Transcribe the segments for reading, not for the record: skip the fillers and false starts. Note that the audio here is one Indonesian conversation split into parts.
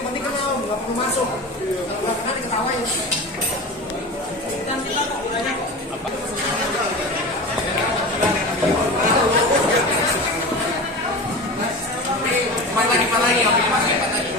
yang penting kenal, nggak perlu masuk. Kalau kenal diketawain. Empat lagi, oke, empat lagi.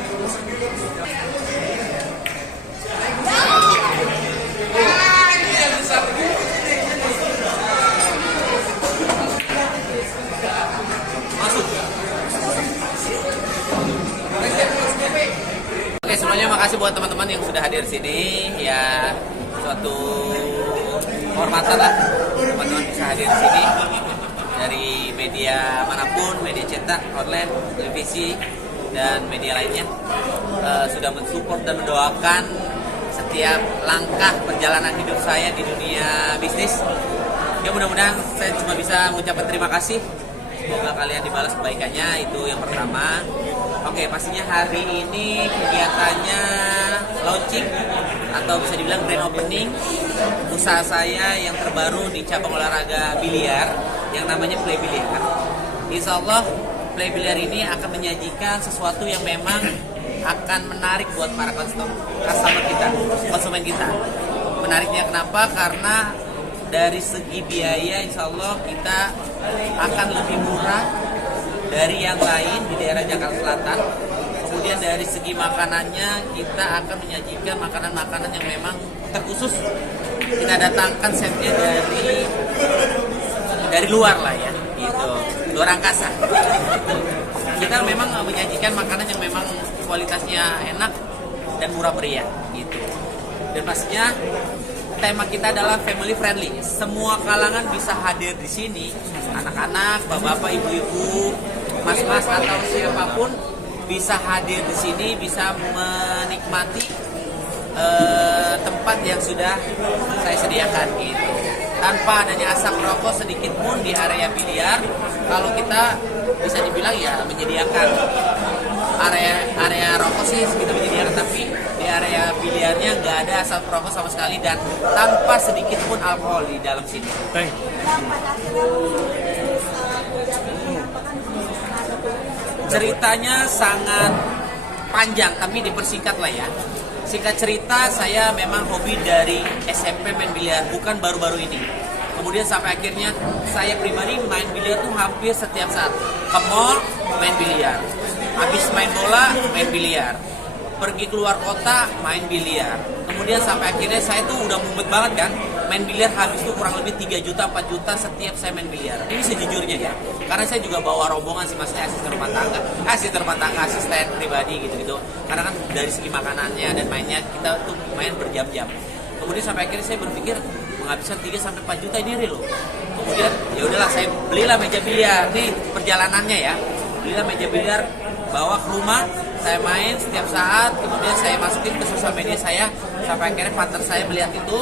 Oke, sebelumnya makasih buat teman-teman yang sudah hadir sini. Ya, suatu kehormatan lah teman-teman bisa hadir di sini dari media manapun, media cetak, online, televisi, dan media lainnya. Sudah mensupport dan mendoakan setiap langkah perjalanan hidup saya di dunia bisnis. Ya, mudah-mudahan saya cuma bisa mengucapkan terima kasih. Semoga kalian dibalas kebaikannya, itu yang pertama. Oke, pastinya hari ini kegiatannya launching atau bisa dibilang grand opening usaha saya yang terbaru di cabang olahraga biliar yang namanya Play Biliar. Insya Allah Play Biliar ini akan menyajikan sesuatu yang memang akan menarik buat para customer kita, konsumen kita. Menariknya kenapa? Karena dari segi biaya insya Allah kita akan lebih murah dari yang lain di daerah Jakarta Selatan. Kemudian dari segi makanannya kita akan menyajikan makanan-makanan yang memang terkhusus. Kita datangkan setnya dari luar lah ya, gitu, luar angkasa. Kita memang menyajikan makanan yang memang kualitasnya enak dan murah meriah, gitu. Dan pastinya tema kita adalah family friendly. Semua kalangan bisa hadir di sini. Anak-anak, bapak-bapak, ibu-ibu, mas-mas atau siapapun bisa hadir di sini, bisa menikmati tempat yang sudah saya sediakan gitu. Tanpa adanya asap rokok sedikit pun di area biliar. Kalau kita bisa dibilang ya menyediakan area rokok sih kita menyediakan, tapi di area biliarnya nggak ada asap rokok sama sekali dan tanpa sedikit pun alkohol di dalam sini. Ceritanya sangat panjang, tapi dipersingkat lah ya. Singkat cerita, saya memang hobi dari SMP main biliar, bukan baru-baru ini. Kemudian sampai akhirnya saya pribadi main biliar tuh hampir setiap saat. Ke mall, main biliar. Habis main bola, main biliar. Pergi keluar kota, main biliar. Kemudian sampai akhirnya saya tuh udah mumet banget kan. Main biliar habis tuh kurang lebih 3 juta, 4 juta setiap saya main biliar. Ini sejujurnya ya. Karena saya juga bawa rombongan sih, maksudnya asisten rumah tangga, asisten pribadi gitu-gitu. Karena kan dari segi makanannya dan mainnya kita tuh main berjam-jam. Kemudian sampai akhirnya saya berpikir menghabiskan 3 sampai 4 juta ini real loh. Kemudian ya udahlah saya belilah meja biliar. Nih perjalanannya ya. Belilah meja biliar, bawa ke rumah, saya main setiap saat. Kemudian saya masukin ke sosial media saya. Sampai akhirnya partner saya melihat itu,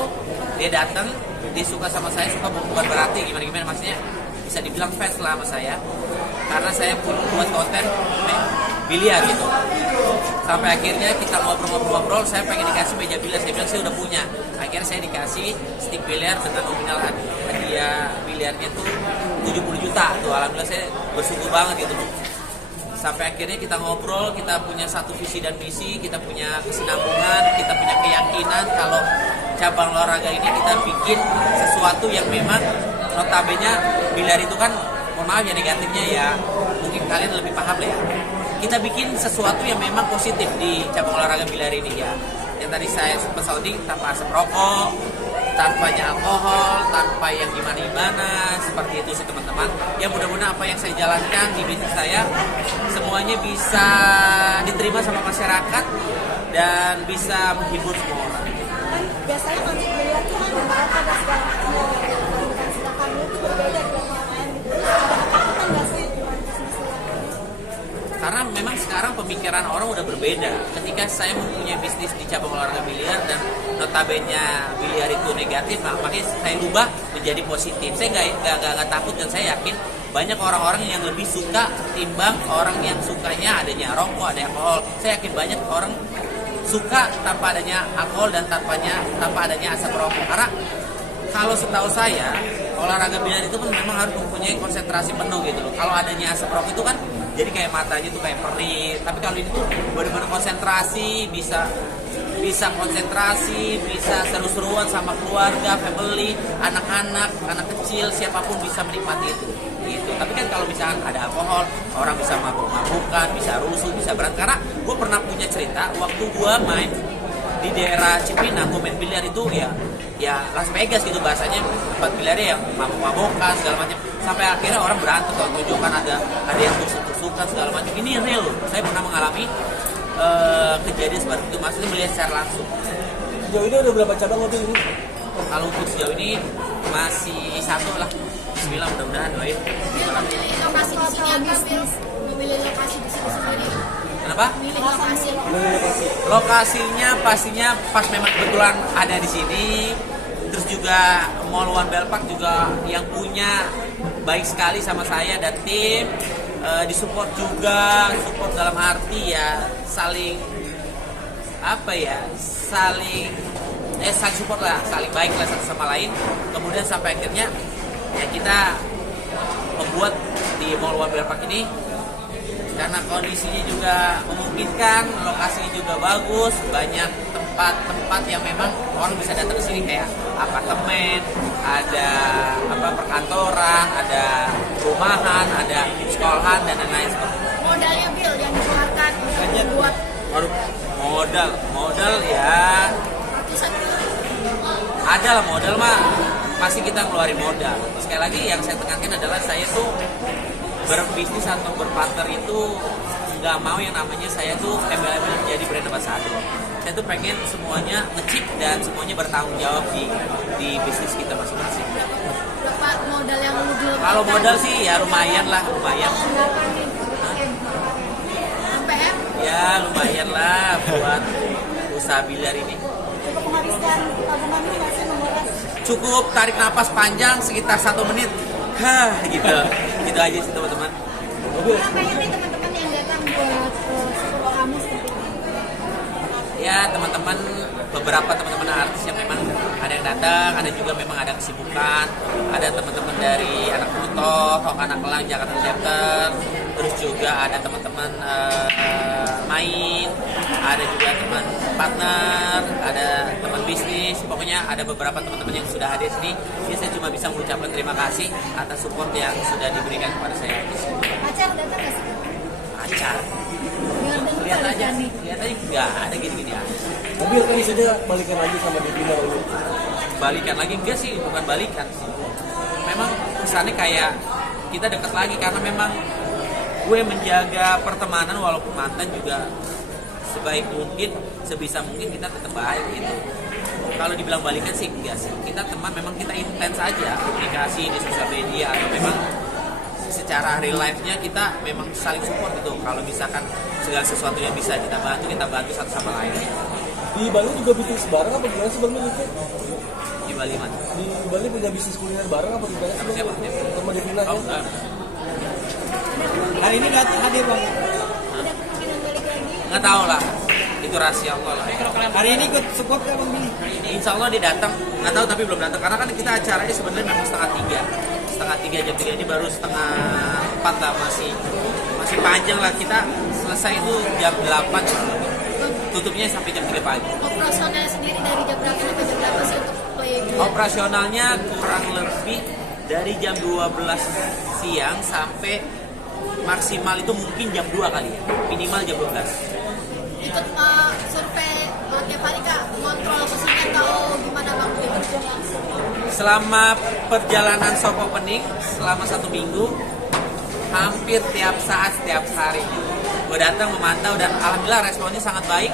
dia datang, dia suka sama saya, suka bukan berarti gimana-gimana, maksudnya bisa dibilang fans lah sama saya. Karena saya buat konten biliar gitu. Sampai akhirnya kita ngobrol-ngobrol, saya pengen dikasih meja biliar, saya bilang saya udah punya. Akhirnya saya dikasih stick biliar dengan nominal hadiah biliarnya tuh 70 juta tuh, alhamdulillah saya bersyukur banget gitu. Sampai akhirnya kita ngobrol, kita punya satu visi dan misi, kita punya kesinambungan, kita punya keyakinan kalau cabang olahraga ini kita bikin sesuatu yang memang notabene biliar itu kan, mohon maaf ya negatifnya ya, mungkin kalian lebih paham lah ya. Kita bikin sesuatu yang memang positif di cabang olahraga biliar ini ya. Yang tadi saya sempat sounding, tanpa asap rokok, tanpa alkohol, tanpa yang gimana-gimana, seperti itu sih teman-teman. Ya mudah-mudahan apa yang saya jalankan di bisnis saya semuanya bisa diterima sama masyarakat dan bisa menghibur semua orang. Biasanya konsep biliar itu kan pada segala sedangkan itu berbeda dengan yang lain gitu. Apa nggak sih? Karena memang sekarang pemikiran orang udah berbeda. Ketika saya mempunyai bisnis di cabang olahraga biliar dan notabene biliar itu negatif, makanya saya ubah menjadi positif. Saya nggak takut dan saya yakin banyak orang-orang yang lebih suka timbang orang yang sukanya adanya rokok, ada alkohol. Saya yakin banyak orang suka tanpa adanya alkohol dan tanpa adanya asap rokok. Karena kalau setahu saya olahraga biliar itu kan memang harus mempunyai konsentrasi penuh gitu loh. Kalau adanya asap rokok itu kan jadi kayak matanya tuh kayak perih. Tapi kalau ini tuh benar-benar konsentrasi, bisa konsentrasi, bisa seru-seruan sama keluarga, family, anak-anak, anak kecil, siapapun bisa menikmati itu. Gitu. Tapi kan kalau misalkan ada alkohol, orang bisa mabuk-mabukan, bisa rusuh, bisa berantem. Karena gue pernah punya cerita waktu gue main di daerah Cipinang, gue main biliar itu ya Las Vegas gitu bahasanya, tempat biliarnya yang mabuk-mabukan segala macam. Sampai akhirnya orang berantem, tunjukkan ada yang tusuk-tusukan segala macam. Ini real loh. Saya pernah mengalami kejadian seperti itu, maksudnya melihat secara langsung. Sejauh ini udah berapa cabang waktu ini? Kalau untuk sejauh ini masih satu lah. Bismillah, mudah-mudahan doain. Memilih lokasi di sini apa, Bil? Memilih lokasi di sini sendiri. Kenapa? Memilih lokasi. Lokasinya pastinya pas memang kebetulan ada di sini. Terus juga Mall One Bell Park juga yang punya baik sekali sama saya dan tim. Disupport juga, support dalam arti ya saling support lah, saling baik lah satu sama lain. Kemudian sampai akhirnya ya kita membuat di Mall One Bell Park ini karena kondisinya juga memungkinkan, lokasinya juga bagus, banyak tempat-tempat yang memang orang bisa datang ke sini kayak apartemen, ada perkantoran, ada rumahan, ada sekolahan dan lain-lain seperti itu. Modalnya, Bil, yang dikeluarkan untuk membuat Waduh, modal ya ratusan juta. ada lah, modal mah pasti kita ngeluarin modal. Sekali lagi yang saya tekankan adalah saya tuh berbisnis atau berpartner itu nggak mau yang namanya saya tuh embel-embel menjadi brand ambassador. Saya tuh pengen semuanya ngecip dan semuanya bertanggung jawab di bisnis kita masing-masing. Berapa modal yang lu dikeluarkan? Kalau modal sih ya lumayan lah, lumayan. Berapa nih? Sampai M? Ya lumayan lah buat usaha biliar ini. Cukup menghabiskan tabungannya nggak sih menguras? Cukup tarik napas panjang sekitar 1 menit. Hah, gitu. Gitu aja sih teman-teman. Ngapain nih teman-teman yang datang buat support kamu seperti ini? Ya teman-teman, beberapa teman-teman artis yang memang ada yang datang, ada juga memang ada kesibukan, ada teman-teman dari anak Pluto, Hok Anak Elang, Jakarta Chapter, terus juga ada teman-teman main, ada juga teman partner, ada teman bisnis, pokoknya ada beberapa teman-teman yang sudah hadir sini. Jadi saya cuma bisa mengucapkan terima kasih atas support yang sudah diberikan kepada saya. Pacar datang nggak sih? Pacar, Dengar-dengar lihat ada aja nih. nggak ada gini-gini aja. Mobil tadi sudah balikan lagi sama Devina dulu. Balikan lagi enggak sih, bukan balikan sih. Memang kesannya kayak kita dekat lagi karena memang gue menjaga pertemanan walaupun mantan juga sebaik mungkin, sebisa mungkin kita tetap baik gitu. Kalau dibilang balikan sih enggak sih. Kita teman, memang kita intens aja komunikasi di sosial media atau memang secara real life-nya kita memang saling support gitu. Kalau misalkan segala sesuatu yang bisa kita bantu satu sama lain. Di Bali juga bisnis bareng apa gimana sih Bang Mil itu? Di Bali mana? Di Bali punya bisnis kuliner bareng apa gimana sih? Sama siapa? Sama Devina Oh, ya? enggak. Hari ini nggak hadir Bang. Ada kemungkinan balik lagi? Nggak tahu lah, itu rahasia Allah lah. Hari ini ikut support nggak Bang Mil? Insya Allah dia datang, nggak tahu tapi belum datang karena kan kita acaranya sebenarnya memang setengah tiga jam 3 ini baru setengah 4 lah, masih panjang lah. Kita selesai itu jam 8 tutupnya sampai jam 3 pagi. Operasional sendiri dari jam berapa sampai jam berapa sih untuk play? Operasionalnya kurang lebih dari jam 12 siang sampai maksimal itu mungkin jam 2 kali ya, minimal jam 12. Ikut survei tiap hari Kak, ngontrol kesini atau gimana Bang? Selama perjalanan soft opening selama 1 minggu, hampir tiap saat, setiap hari gue datang memantau dan alhamdulillah responnya sangat baik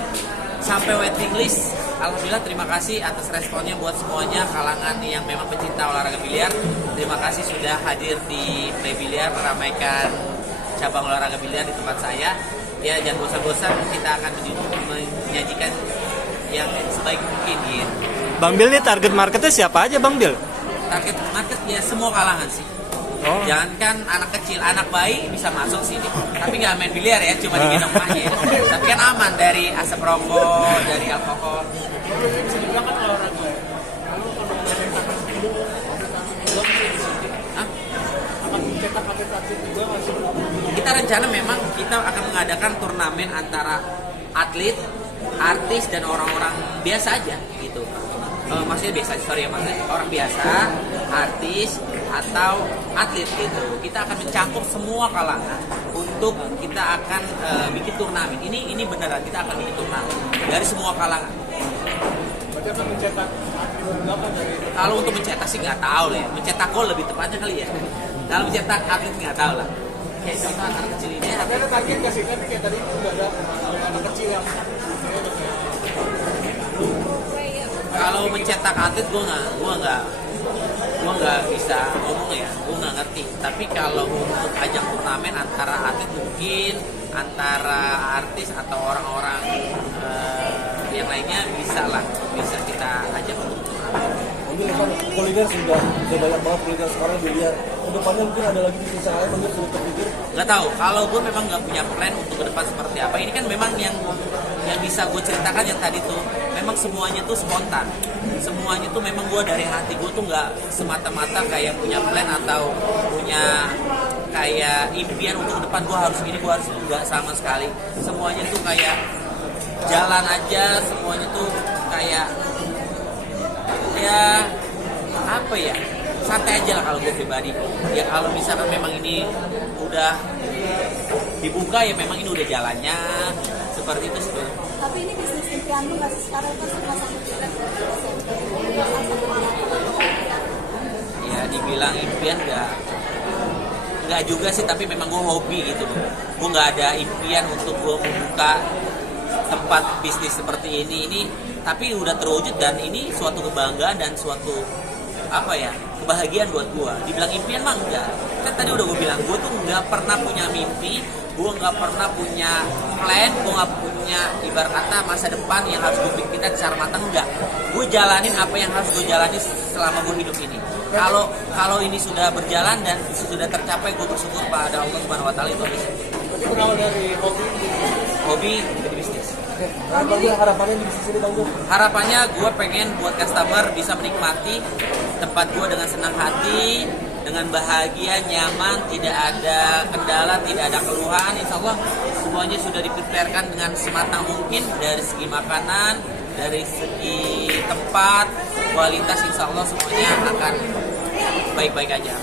sampai waiting list. Alhamdulillah, terima kasih atas responnya buat semuanya kalangan yang memang pecinta olahraga biliar. Terima kasih sudah hadir di Play Biliar meramaikan cabang olahraga biliar di tempat saya. Ya jangan bosan-bosan, kita akan menyajikan yang sebaik mungkin gitu. Bang Bil, nih target marketnya siapa aja Bang Bil? Target market ya semua kalangan sih. Oh. Jangankan anak kecil, anak bayi bisa masuk sini. Tapi nggak main biliar ya, cuma digendong emaknya. Tapi kan aman dari asap rokok, dari alkohol. Bisa dibilang kan olahraga. Hah? mencetak atlet-atlet juga masih. Kita rencana memang kita akan mengadakan turnamen antara atlet, artis dan orang-orang biasa aja gitu. Maksudnya biasa, maksudnya orang biasa, artis atau atlet gitu. Kita akan mencakup semua kalangan untuk kita akan bikin turnamen. Ini beneran kita akan bikin turnamen dari semua kalangan. Berarti akan mencetak atlet berapa dari? Kalau untuk mencetak sih nggak tahu lah ya. Mencetak gol lebih tepatnya kali ya. Kalau mencetak atlet nggak tahu lah. Kayak contoh anak kecil ini Tapi ada target nggak sih kan kayak tadi udah ada anak kecil yang kalau mencetak atlet gue nggak bisa ngomong ya, gue nggak ngerti. Tapi kalau untuk ajang turnamen antara atlet mungkin antara artis atau orang-orang yang lainnya bisa kita ajak untuk turnamen. mungkin kan kuliner sudah banyak banget kuliner sekarang biliar. Kedepannya mungkin ada lagi bisnis lain mungkin sudah terpikir. Nggak tahu, kalau gue memang nggak punya plan untuk ke depan seperti apa. Ini kan memang yang bisa gue ceritakan yang tadi tuh memang semuanya tuh spontan, semuanya tuh memang gue dari hati gue tuh nggak semata-mata kayak punya plan atau punya kayak impian untuk ke depan gue harus ini, gue harus nggak sama sekali. Semuanya tuh kayak jalan aja, semuanya tuh kayak ya apa ya, santai aja lah kalau gue pribadi. Ya kalau misalkan memang ini udah dibuka ya memang ini udah jalannya seperti itu sih. Tapi ini bisnis impian lu nggak sih sekarang kan semua satu juta Ya dibilang impian nggak juga sih, tapi memang gue hobi gitu loh. Gue nggak ada impian untuk gue membuka tempat bisnis seperti ini tapi udah terwujud dan ini suatu kebanggaan dan suatu apa ya, kebahagiaan buat gue. Dibilang impian mah enggak, kan tadi udah gue bilang gue tuh nggak pernah punya mimpi, gue nggak pernah punya plan, gue nggak punya ibarat kata masa depan yang harus gue pikirkan secara matang. Enggak, gue jalanin apa yang harus gue jalani selama gue hidup ini. Kalau ini sudah berjalan dan sudah tercapai, gue bersyukur pada Allah Subhanahu Wa Taala. Itu aja. Berarti berawal dari Hobi jadi bisnis. Harapannya di bisnis ini Bang Jul? Harapannya gue pengen buat customer bisa menikmati tempat gue dengan senang hati, dengan bahagia, nyaman, tidak ada kendala, tidak ada keluhan. Insya Allah semuanya sudah dipreparekan dengan sematang mungkin dari segi makanan, dari segi tempat, kualitas. Insya Allah semuanya akan baik-baik aja.